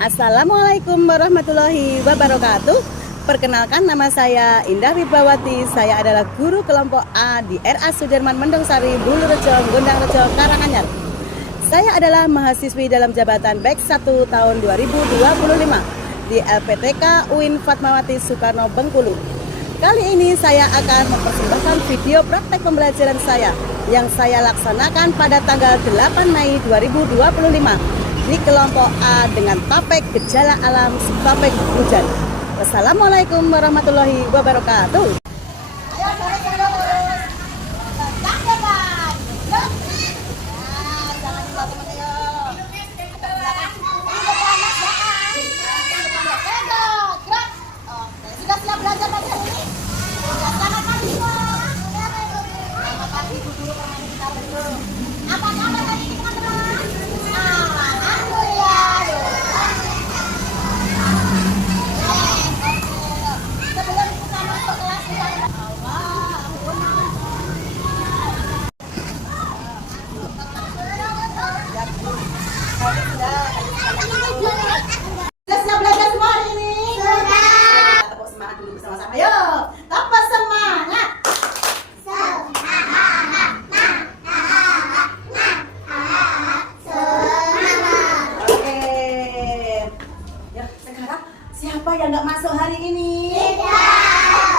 Assalamualaikum warahmatullahi wabarakatuh. Perkenalkan, nama saya Indah Wibawati. Saya adalah guru kelompok A di RA Sudirman Mendungsari, Bulurejo, Gondangrejo, Karanganyar. Saya adalah mahasiswi dalam jabatan BEK 1 tahun 2025 di LPTK UIN Fatmawati Soekarno Bengkulu. Kali ini saya akan mempersembahkan video praktek pembelajaran saya yang saya laksanakan pada tanggal 8 Mei 2025 di kelompok A dengan topik gejala alam topik hujan. Wassalamualaikum warahmatullahi wabarakatuh. Siapa yang nggak masuk hari ini? Tidak.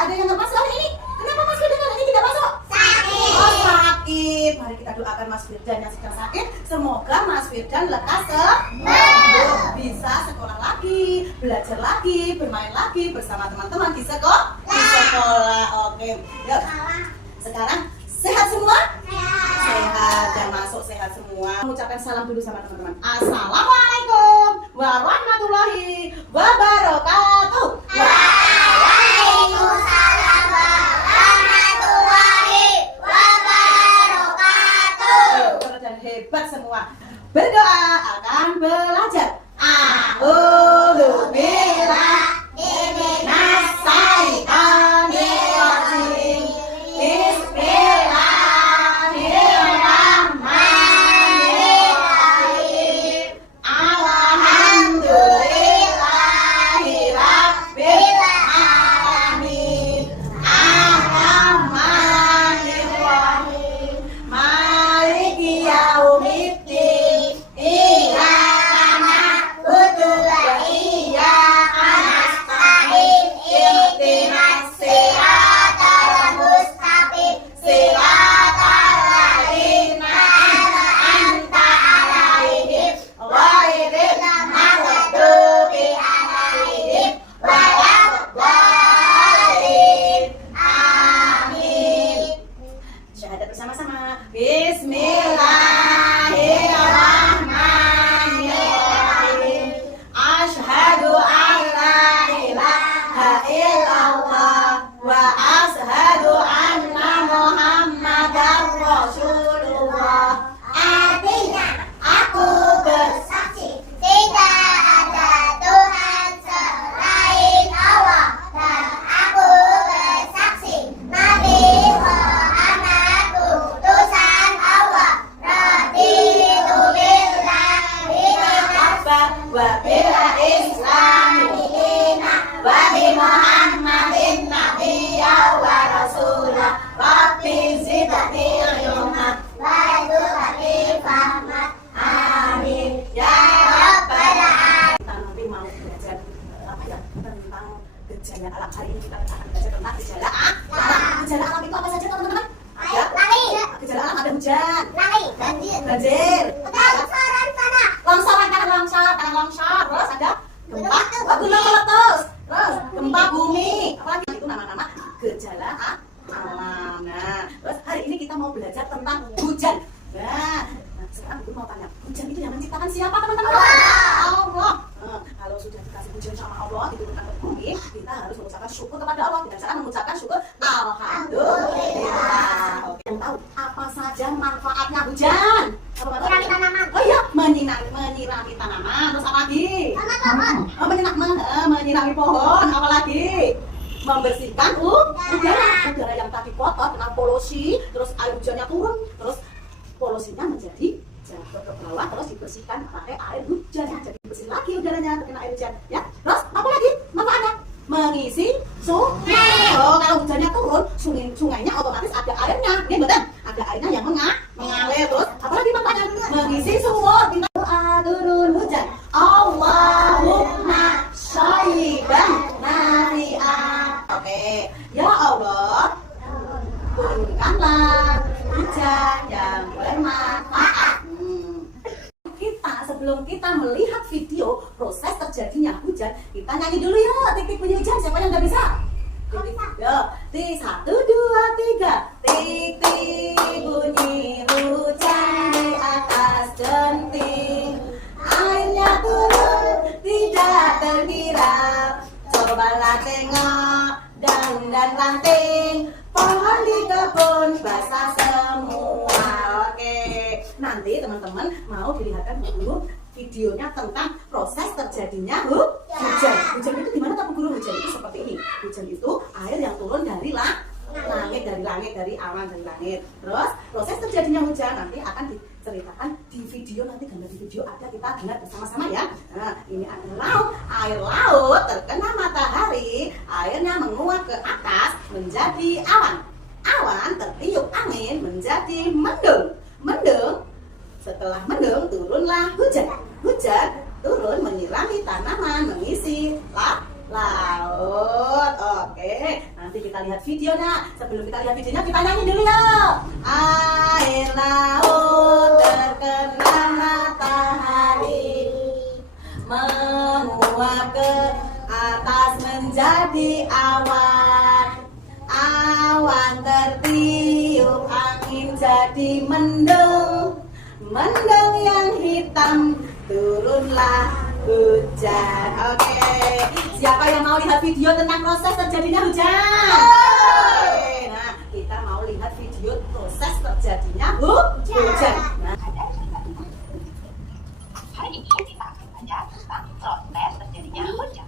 Ada yang nggak masuk hari ini? Kenapa Mas Firdan hari ini tidak masuk? Sakit. Oh, sakit. Mari kita doakan Mas Firdan yang sedang sakit. Semoga Mas Firdan lekas sembuh, bisa sekolah lagi, belajar lagi, bermain lagi bersama teman-teman di sekolah. Oke. Yuk. Sekarang sehat semua? Sehat dan masuk sehat semua. Mengucapkan salam dulu sama teman-teman. Assalamualaikum warahmatullahi wabarakatuh. Waalaikumsalam warahmatullahi wabarakatuh. Dan hebat semua. Berdoa akan belajar. A'udzu billahi minas syaitonir rajim. Bismillahirrahmanirrahim. Alhamdulillahi rabbil alamin. Ar-Rahmanir-Rahim. Maliki yaumiddin. Iyyaka na'budu wa iyyaka nasta'in. Ihdinas siratal mustaqim. Siratal ladzina an'amta 'alaihim ghairil maghdubi 'alaihim waladdallin. Amin. Syahadat bersama-sama. Bismillahirrahmanirrahim. Asyhadu an la ilaha illallah wa asyhadu anna Muhammadar Rasulullah. Artinya, Aku bersaksi tidak ada Tuhan selain Allah, dan aku bersaksi Nabi Muhammad utusan Allah. Raditu billahi bersabar wa bil islami dina wa bi Muhammadin nabiyya wa rasulah. Rabbi zidni ilma warzuqni fahma. amin ya rabbal alamin. Kita nanti mau belajar apa ya tentang gejala alam. Hari ini kita akan belajar tentang gejala alam. Gejala alam itu apa saja teman-teman? Ada gejala alam, ada hujan, banjir, Longsoran tanah, longsoran tanah longsor, terus ada gempa gunung meletus, terus gempa bumi. Apalagi itu nama-nama gejala alam. Nah, terus hari ini kita mau belajar tentang hujan. Nah, sekarang aku mau tanya, hujan itu yang menciptakan siapa teman-teman? Allah. Kalau sudah dikasih hujan sama Allah diturunkan ke bumi, kita harus mengucapkan syukur kepada Allah. Dengan cara mengucapkan syukur alhamdulillah. Oke, yang tahu apa saja manfaatnya hujan? Apa manfaatnya? Menyirami tanaman. Oh iya, menyirami tanaman. Terus apa lagi? Menyirami pohon. Apa lagi? Membersihkan udara yang tadi kotor, kena polusi, terus air hujannya turun, terus polusinya menjadi jatuh ke bawah, terus dibersihkan pakai air hujan. Jadi dibersihin lagi udaranya terkena air hujan ya. Terus apa lagi manfaatnya? Mengisi sungai. Oh, kalau hujannya turun, sungainya otomatis ada airnya, ya betul? Ada airnya yang mengalir. Terus apa lagi manfaatnya? Mengisi sumur. Doa turun hujan. Allahumma shayban nafi'an. Oke, ya Allah, turunkanlah hujan yang bermanfaat. Sebelum kita melihat video proses terjadinya hujan, kita nyanyi dulu ya titik bunyi hujan. Siapa yang nggak bisa? Titik, ya, satu dua tiga. Titik bunyi hujan di atas genting, airnya turun tidak terkira. Cobalah tengok daun dan ranting, pohon di kebun basah semua. Oke, nanti teman-teman mau dilihatkan dulu videonya tentang proses terjadinya hujan. Hujan itu gimana tak Bu Guru? Hujan itu seperti ini. Hujan itu air yang turun dari langit, dari awan, dari langit. Terus proses terjadinya hujan nanti akan diceritakan di video, nanti gambar di video ada, kita dengar bersama-sama ya. Nah, ini ada laut, air laut terkena matahari, airnya menguap ke atas menjadi awan. Awan tertiup angin menjadi mendung. Mendung, setelah mendung turunlah hujan. Hujan turun menyirami tanaman, mengisi laut. Oke, nanti kita lihat videonya. Sebelum kita lihat videonya, kita nyanyi dulu ya. Air laut terkena matahari, menguap ke atas menjadi awan. Awan tertiup angin jadi mendung. Mendung yang hitam turunlah hujan. Oke, siapa yang mau lihat video tentang proses terjadinya hujan? Oke, nah kita mau lihat video proses terjadinya hujan. Nah, hari ini kita akan belajar tentang proses terjadinya hujan.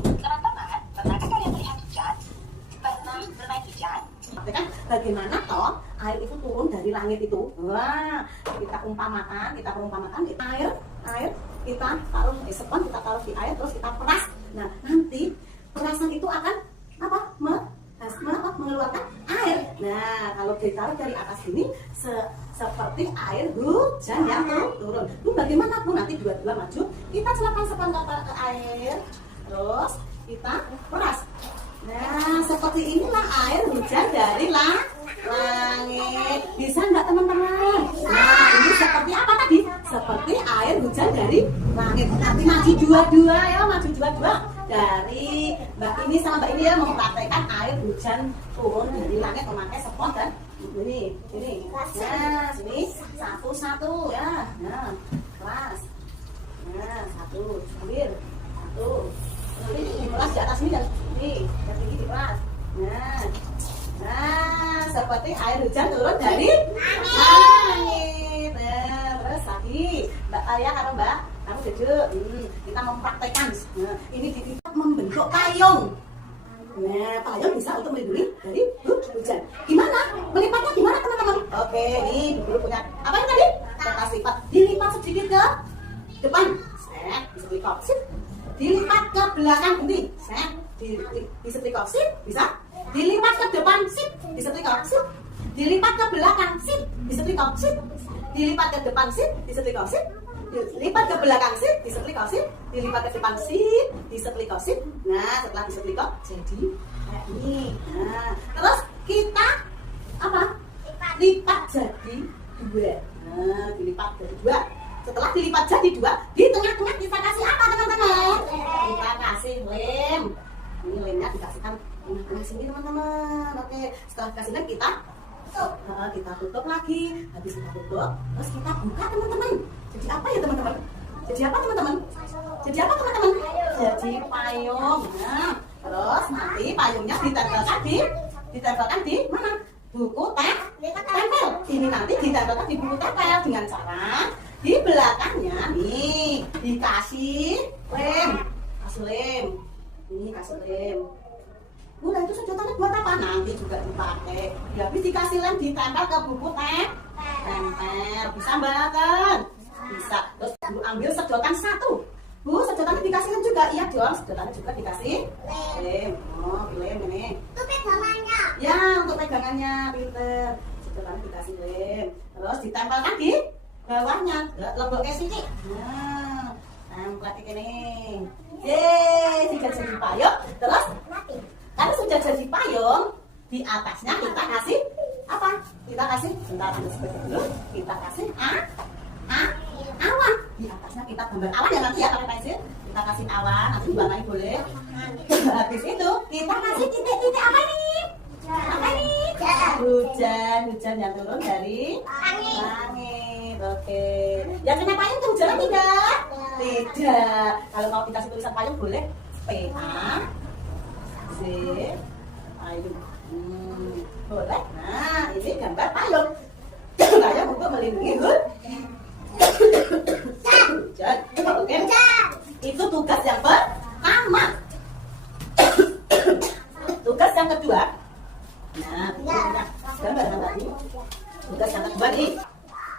Teman-teman, pernahkah kalian melihat hujan? Pernah bermain hujan? kan bagaimana toh air itu turun dari langit itu. Wah, kita perumpamakan air kita taruh di spons, kita taruh di air, terus kita peras. Nah, nanti perasan itu akan mengeluarkan air. Nah, kalau ditaruh dari atas ini seperti air hujan yang turun. Bu, bagaimana Bu? Nanti dua-dua maju, kita celupkan spons ke air, terus kita peras. Nah, seperti inilah air hujan dari langit. Bisa nggak teman-teman? Nah, ini seperti apa tadi? Seperti air hujan dari langit. Nanti maju dua-dua ya, maju dua-dua. Dari Mbak ini sama Mbak ini ya mempraktekkan air hujan turun dari langit memakai spons dan ini. Nah, sini satu-satu ya. Nah, kelas. Nah, satu, ambil satu. Ini diperas di atas ini dan ini yang tinggi diperas. Nah, seperti air hujan turun dari langit. Nah, terus lagi Mbak Alia karo Mbak, kamu duduk. Kita mempraktekkan. Nah, ini kita membentuk payung. Nah, payung bisa untuk melindungi dari hujan. Gimana? Melipatnya gimana teman-teman? Oke, ini dulu punya apa yang tadi? Kertas lipat. Dilipat sedikit ke depan. Bisa dilipat. Dilipat ke belakang nanti, disetrika, sip, bisa. Dilipat ke depan, sip, disetrika, sip. Dilipat ke belakang, sip, disetrika, sip. Dilipat ke depan, sip, disetrika, sip. Dilipat ke belakang, sip, disetrika, sip. Dilipat ke depan, sip, disetrika, sip. Nah, setelah disetrika, jadi kayak ini. Nah, terus kita apa? Lipat jadi dua. Nah, dilipat jadi dua. Setelah dilipat jadi dua, di tengah-tengah kita kasih apa teman-teman? Kita kasih lem. Ini lemnya dikasihkan tengah-tengah sini teman-teman. Oke, setelah kasih lem kita tutup lagi. Habis kita tutup, terus kita buka teman-teman. Jadi apa ya teman-teman? Jadi payung. Nah, terus nanti payungnya ditempelkan di mana? Buku tempel. Ini nanti ditempelkan di buku tempel dengan cara di belakangnya nih dikasih lem. Ini kasih lem. Udah itu sedotannya buat apa? Nanti juga dipakai. Habis dikasih lem ditempel ke buku tempel. Bisa mbak kan? Bisa. Terus Bu ambil sedotan satu. Bu, sedotannya dikasihkan juga. Iya dong, sedotannya juga dikasih. Lem. Oh, lem ini. Itu pegangannya. Ya, untuk pegangannya, pinter. Sedotannya dikasih lem. Terus ditempelkan di bawahnya. Leboknya sini. Nah, tempel kayak gini. Yeay, sudah jadi payung. Terus, karena sudah jadi payung, di atasnya kita kasih apa? Kita kasih, bentar ambil seperti dulu. Kita kasih awan. Di atasnya kita gambar awan ya nanti ya pakai pensil. Kita kasih awan, nanti diwarnai boleh. Habis itu kita kasih titik-titik apa ini? Apa ini? Hujan, hujan yang turun dari langit. Oke. Yang kena payung kehujanan tidak? Tidak. Kalau mau dikasih tulisan payung boleh PA C payung. Boleh. Nah, ini gambar payung. Payung untuk melindungi hujan. Oke. Itu tugas yang pertama. Tugas yang kedua. Nah, gambar tadi. Tugas yang kedua nih.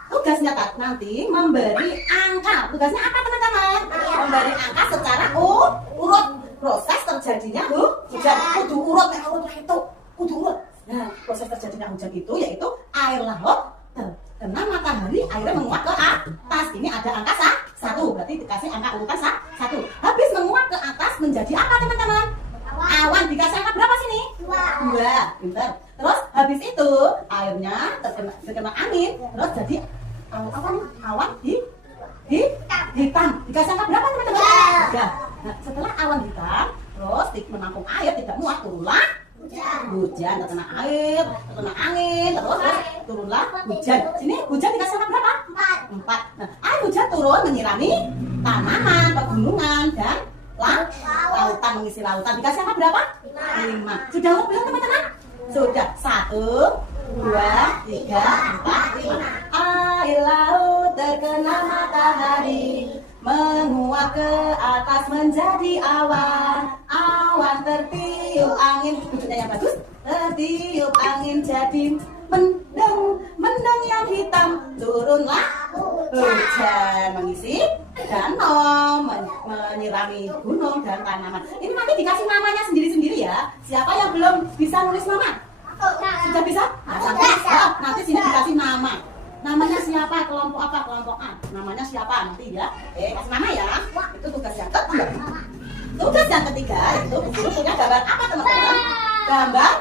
Tugasnya nanti memberi angka. Tugasnya apa teman-teman? Memberi angka secara urut proses terjadinya hujan. Kudu urut itu. Kudu urut. Nah, proses terjadinya hujan itu yaitu air laut terkena matahari, airnya menguap ke atas. Ini ada angka 1. Berarti dikasih angka urutan 1. Habis menguap ke atas menjadi apa teman-teman? Awan. Dikasih angka berapa sini? 2. Pintar. Terus habis itu airnya terkena angin, terus jadi awan hitam. Dikasih angka berapa teman-teman? 3. Nah, setelah awan hitam, terus menampung air tidak muat, turunlah hujan. Terkena air, terkena angin, terus turunlah hujan. Sini hujan dikasih angka berapa? 4. Nah, air hujan turun menyirami tanaman, pegunungan dan lautan, mengisi lautan. Dikasih angka berapa? 5. Sudah belum teman-teman? Sudah. 1, 2, 3, 4, 5. Air laut terkena matahari, menguap ke atas menjadi awan. Awan tertiup angin. Wujudnya yang bagus. Tertiup angin jadi mendung yang hitam. Turunlah hujan mengisi danau, menyirami gunung dan tanaman. Ini nanti dikasih namanya sendiri-sendiri ya. Siapa yang belum bisa nulis nama? Sudah bisa? Nanti sini dikasih nama. Namanya siapa? Kelompok apa? Kelompok A. Namanya siapa? Nanti ya. Kasih nama ya. Itu tugas yang kedua. Tugas yang ketiga itu guru punya gambar apa teman-teman? Gambar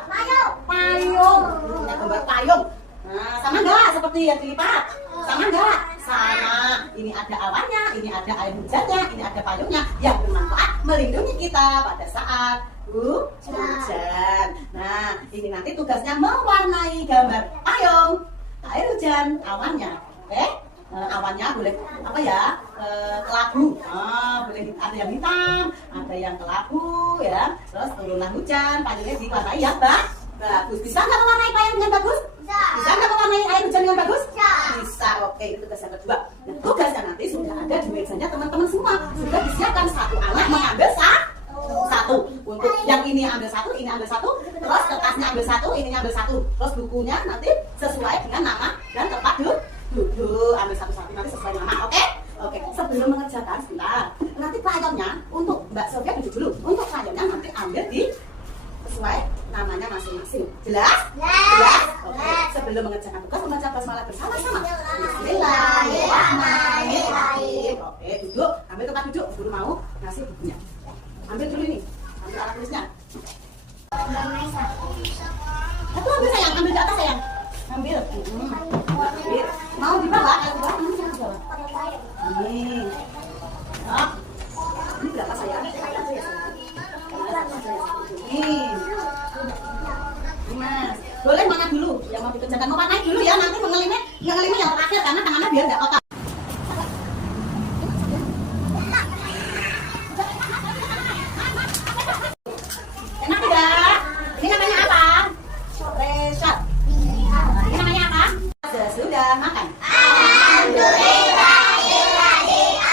payung. Punya gambar payung. Nah, sama enggak seperti yang dilipat? Sama enggak? Sama. Ini ada awannya, ini ada air hujannya, ini ada payungnya yang bermanfaat melindungi kita pada saat hujan. Nah, ini nanti tugasnya mewarnai gambar payung, air hujan, awannya. Oke? Awannya boleh apa ya? Kelabu. Boleh ada yang hitam, ada yang kelabu ya. Terus turunlah hujan, payungnya diwarnai yang bagus. Bisa nggak mewarnai payung yang bagus? Bisa nggak mewarnai air hujan yang bagus? Bisa. Oke, itu tugas yang kedua. Nah, tugasnya nanti sudah ada di mejanya teman-teman semua. Sudah disiapkan satu anak mengambil satu. Untuk yang ini ambil satu, ini ambil satu. Terus kertasnya ambil satu, ini ambil satu. Terus bukunya nanti sesuai dengan nama dan tempat duduk. Ambil satu-satu nanti sesuai nama. Oke? Oke. Sebelum mengerjakan sebentar. Nanti payungnya untuk Mbak Sofia duduk dulu. Untuk payungnya nanti ambil di sesuai namanya masing-masing. Jelas? Jelas? Oke. Sebelum mengerjakan tugas, membaca basmalah bersama-sama. Bismillahirrahmanirrahim. Oke, duduk. Ambil tempat duduk. Guru mau ngasih bukunya. Ambil dulu ini. Ambil alat tulisnya. Aku ambil sayang. Ambil di atas sayang. Ambil. Ambil. Mau di bawah? Kalau di bawah, ini di bawah. Ini. Oh. Ini berapa sayang? Ini. Mas, boleh mana dulu? Yang mau dikerjakan mau naik dulu ya. Nanti mengelimnya yang terakhir karena tangannya biar nggak kotor. Enak tidak? Ini namanya apa? Resort. Ini namanya apa? Sudah makan. Alhamdulillahirrahmanirrahim.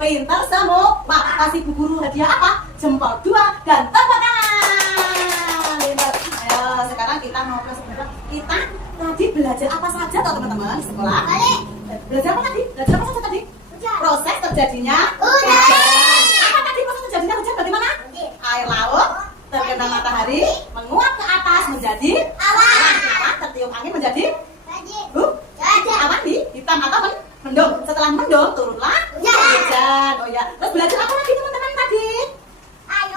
pintar semua. Kasih Bu Guru hadiah apa? Jempol 2 dan tepuk tangan. Pintar. Ayo, sekarang kita mau ke sekolah. Kita tadi belajar apa saja toh teman-teman di sekolah? Belajar apa tadi? Belajar apa saja tadi? Proses terjadinya hujan. Apa tadi proses terjadinya hujan? Bagaimana? Air laut terkena matahari menguap ke atas menjadi awan. Tertiup angin menjadi awan di hitam atau mendung. Setelah mendung turunlah hujan. Oh ya. Terus belajar apa lagi teman-teman tadi?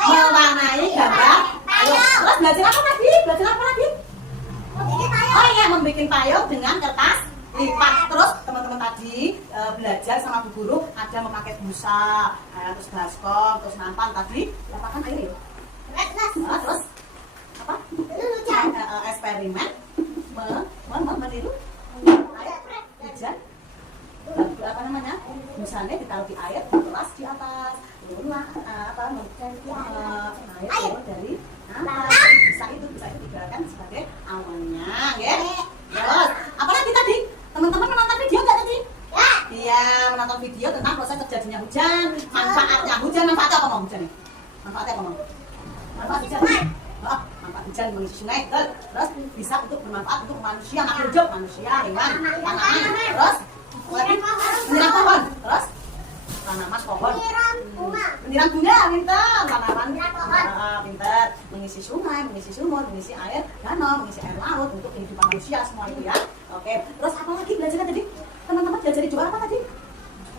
Mewarnai gambar. Terus belajar apa lagi? Belajar apa lagi? Oh iya, membuat payung dengan kertas lipat. Terus teman-teman tadi belajar sama Bu Guru ada memakai busa, terus baskom, terus nampan tadi. Apakan air ya? Terus apa? Eksperimen meniru air hujan. Apa namanya? Misalnya ditaruh di air, kelas di atas, turunlah air turun dari bisa itu digunakan sebagai awannya, ya. Terus apa lagi tadi? Teman-teman menonton video nggak tadi? Iya, menonton video tentang proses terjadinya hujan, manfaatnya hujan. Manfaatnya apa mau hujan nih? Manfaatnya apa mau? Manfaat hujan. Manfaat hujan mengisi sungai, terus bisa untuk bermanfaat untuk manusia, makhluk hidup, manusia, hewan, tanaman, terus menyiram pohon, terus tanaman pohon, menyiram bunga, pintar, tanaman, pintar, mengisi sungai, mengisi sumur, mengisi air danau, mengisi air laut untuk kehidupan manusia semua itu ya. Oke, terus apa lagi belajarnya tadi? Teman-teman belajar doa apa tadi?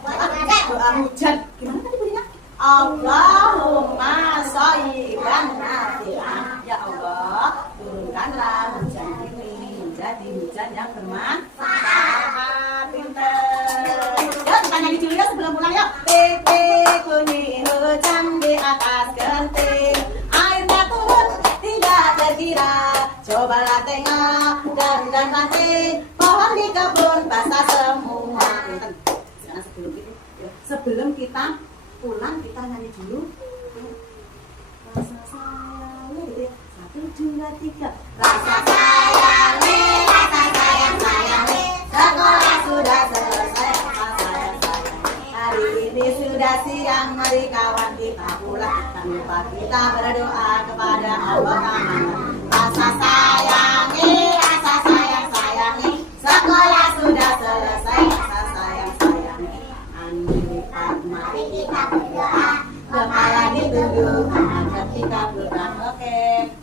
Doa hujan. Gimana tadi bunyinya? Allahumma shayyiban nafi'an. Ya Allah, turunkanlah hujan ini menjadi hujan yang bermanfaat. Pintar. Yuk kita nyanyi dulu ya sebelum pulang yuk. Titik bunyi hujan di atas genting, airnya turun tidak terkira. Cobalah tengok dan nanti pohon di kebun basah semua. Sekarang sebelum kita pulang kita nyanyi dulu. Rasa sayang, 1, 2, 3. Rasa sayang, rasa sayang, sayang. Sekolah sudah selesai, rasa sayang, sayang. Hari ini sudah siang, mari kawan kita pulang. Jangan lupa kita berdoa kepada Allah Ta'ala. Rasa sayang, rasa sayang, sayang. Sekolah sudah selesai, rasa sayang, sayang. Mari kita berdoa, kepala ditunduk, angkat kita pulang. Oke,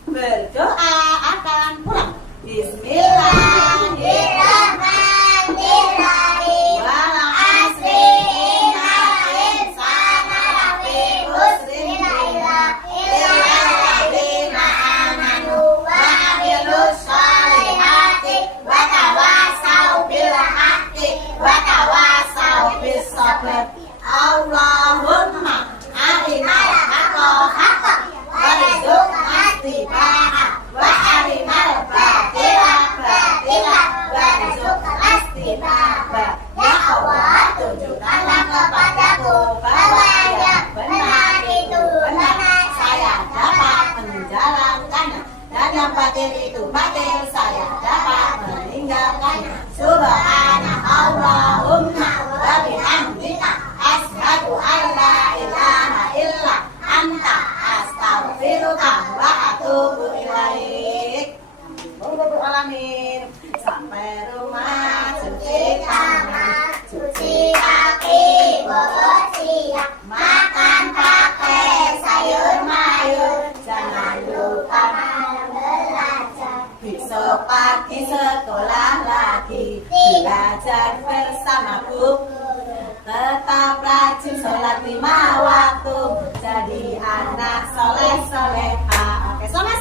berdoa akan pulang. Bismillahirrahmanirrahim. Wal asri innal insana lafi khusrin illa alladziina amanu wa 'amilus shalihati wa tawassaw bil haqqi wa tawassaw bis sabr. Allahumma arinal haqqa haqqan warzuqna ittiba'ah wa arinal batila batilan warzuqna ijtinabah. Ya Allah, tunjukkanlah kepadaku bahwa yang benar itu benar, saya dapat menjalankannya, dan yang batil itu batil, saya dapat meninggalkannya. Subhanallahumma wa bihamdika asyhadu an la ilaha illa anta astaghfiruka wa atubu ilaik. Alamin. Sampai rumah cuci tangan, cuci kaki, bawa siap, makan pakai sayur mayur, jangan lupa belajar. Besok pagi sekolah lagi, belajar bersama buku. Tetap rajin sholat 5 waktu, jadi anak soleh soleha. Oke, sama